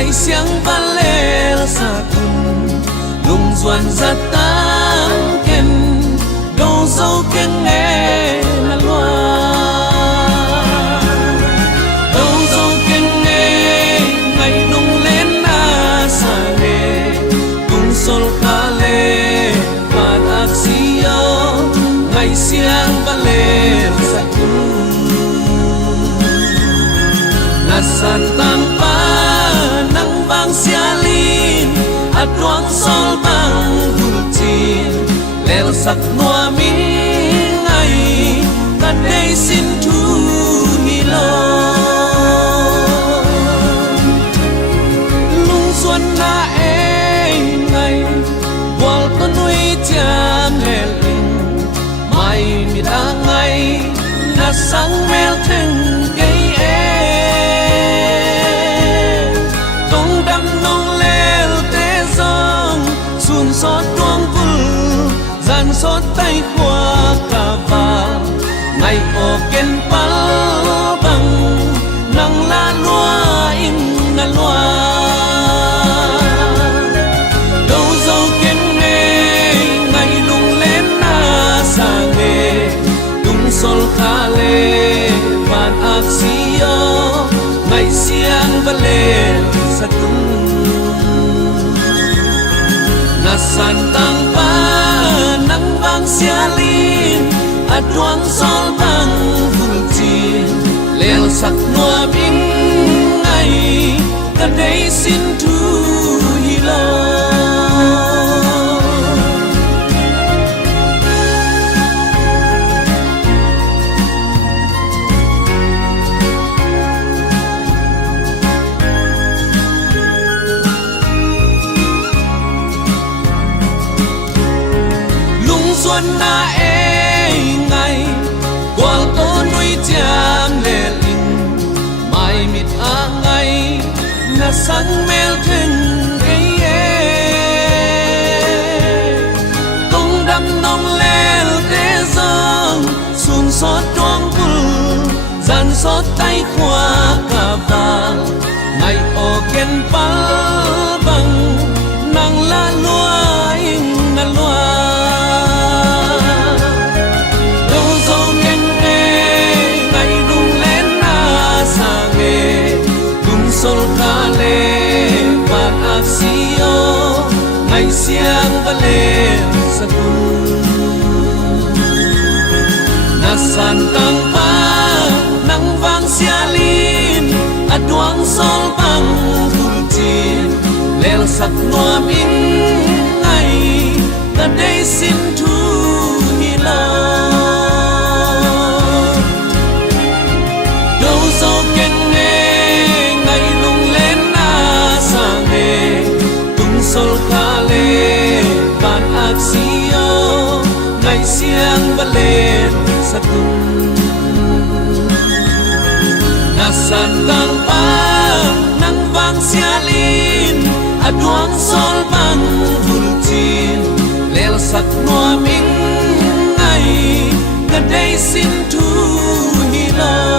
ngày siang van lê sa cùng lùng doan ra tăng ken đâu dâu ken nghe là loa đâu dâu ken nghe ngày nung lên na sa nghe cùng sol kha lê van aksio ngày siang van lê sa cùng na san tăng nang bang sialin at ruang sol bang hultin lel sak noa mi ngai ta day sin tu hilo lung xuân na e ngai wal to nui tiam lel ling mai mi da ngai na sang mel theng xót tuông vul dàn xót tay khoa cà vào ngày ô ken pal bằng nang la loa im na loa đâu dâu ken nghe ngày lung lên na sa nghe tung sol kha lê van aksio ngày siang va lên sa tung na san tang pa nang bang sialin at ruang sol bang vultin lel sak noa bing ngai ta day sin tu hilo xuân na e ngày qual to nuôi cham lê linh mai mít a ngày na sang mel theng gây tung đâm nong lel te giang sun sót toang bul dàn sót tay khoa cà vàng ngày ô ken pal bằng nang la loa in na loa sol kha lê van aksio ngày siang va lên sa cùng na san tang pa nang vang sialin at ruang sol bang vultin lel sak noa min ngai ta day sin tu hilo sol kha lê van aksio ngày siang va lên sa cùng na san tang pa nang vang sialin at ruang sol bang vultin lel sak noa min ngai ta day sin tu hilo